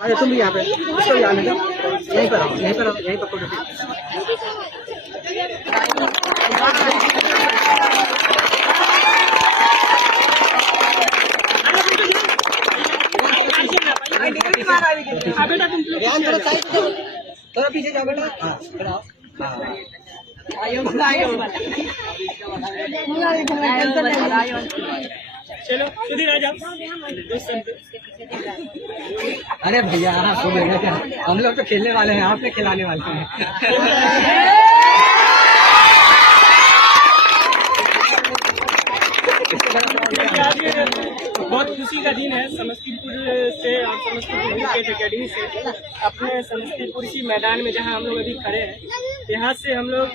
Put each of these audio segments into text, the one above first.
अरे तुम भी यहाँ पे इसको भी आने दो, यहीं पर आओ, यहीं पर आओ, यहीं पर फोटो। बेटा तुम थोड़ा पीछे जाओ बेटा। हाँ चलो सुधीर आ जाओ। अरे भैया आपको बेटा क्या, हम लोग तो खेलने वाले हैं, आपने खिलाने वाले हैं। बहुत खुशी का दिन है। समस्तीपुर से और समस्तीपुर क्रिकेट एकेडमी से अपने समस्तीपुर की मैदान में जहां हम लोग अभी खड़े हैं, यहाँ से हम लोग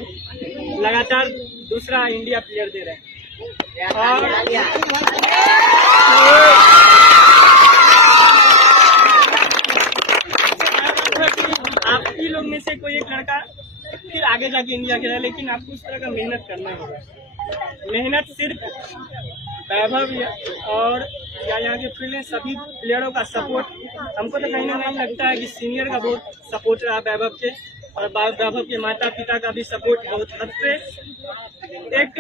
लगातार दूसरा इंडिया प्लेयर दे रहे हैं। और आप ही लोग में से कोई एक लड़का फिर आगे जाके इंडिया खेला, लेकिन आपको उस तरह का मेहनत करना होगा। मेहनत सिर्फ वैभव और या यहाँ के फील्ड सभी प्लेयरों का सपोर्ट, हमको तो कहीं ना कहीं लगता है कि सीनियर का बहुत सपोर्ट रहा वैभव के, और वैभव के माता पिता का भी सपोर्ट बहुत हद पे। एक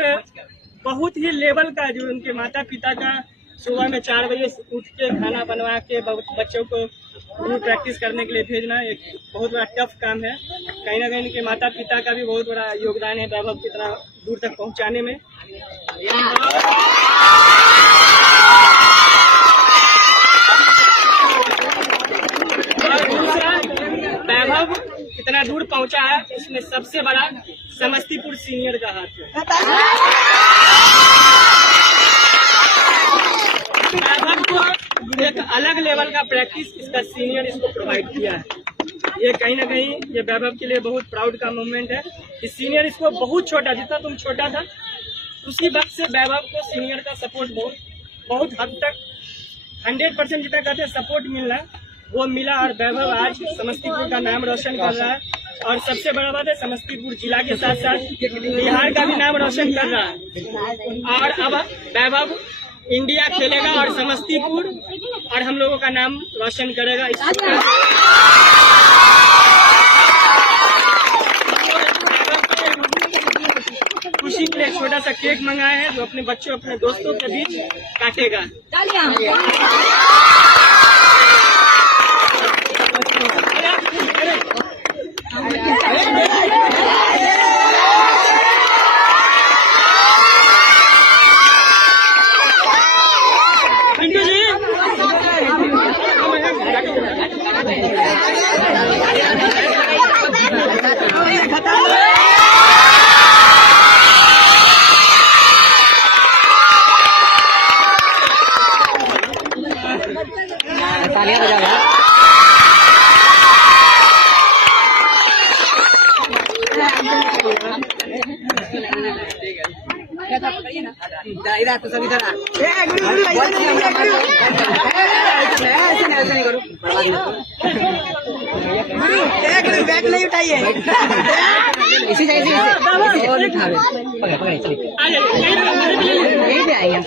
बहुत ही लेवल का जो उनके माता पिता का सुबह में 4 बजे उठ के खाना बनवा के बच्चों को प्रैक्टिस करने के लिए भेजना एक बहुत बड़ा टफ काम है। कहीं ना कहीं उनके माता पिता का भी बहुत बड़ा योगदान है वैभव को इतना दूर तक पहुंचाने में। और दूसरा, वैभव इतना दूर पहुंचा है, इसमें सबसे बड़ा समस्तीपुर सीनियर का हाथ है। वैभव को एक अलग लेवल का प्रैक्टिस इसका सीनियर इसको प्रोवाइड किया है। ये कहीं ना कहीं ये वैभव के लिए बहुत प्राउड का मोमेंट है कि सीनियर इसको बहुत छोटा, जितना तुम छोटा था उसी वक्त से वैभव को सीनियर का सपोर्ट बहुत हद तक 100% जितना कहते हैं सपोर्ट मिलना वो मिला, और वैभव आज समस्तीपुर का नाम रोशन कर रहा है। और सबसे बड़ा बात है, समस्तीपुर जिला के साथ साथ बिहार का भी नाम रोशन कर रहा है। और अब वैभव इंडिया खेलेगा और समस्तीपुर और हम लोगों का नाम रोशन करेगा। खुशी के लिए छोटा सा केक मंगाए हैं जो अपने बच्चों अपने दोस्तों के बीच काटेगा। तालियां बजाओ। इधर तो सब इधर ऐसे नहीं करो, बैग नहीं उठाइए, इसी से आएंगे।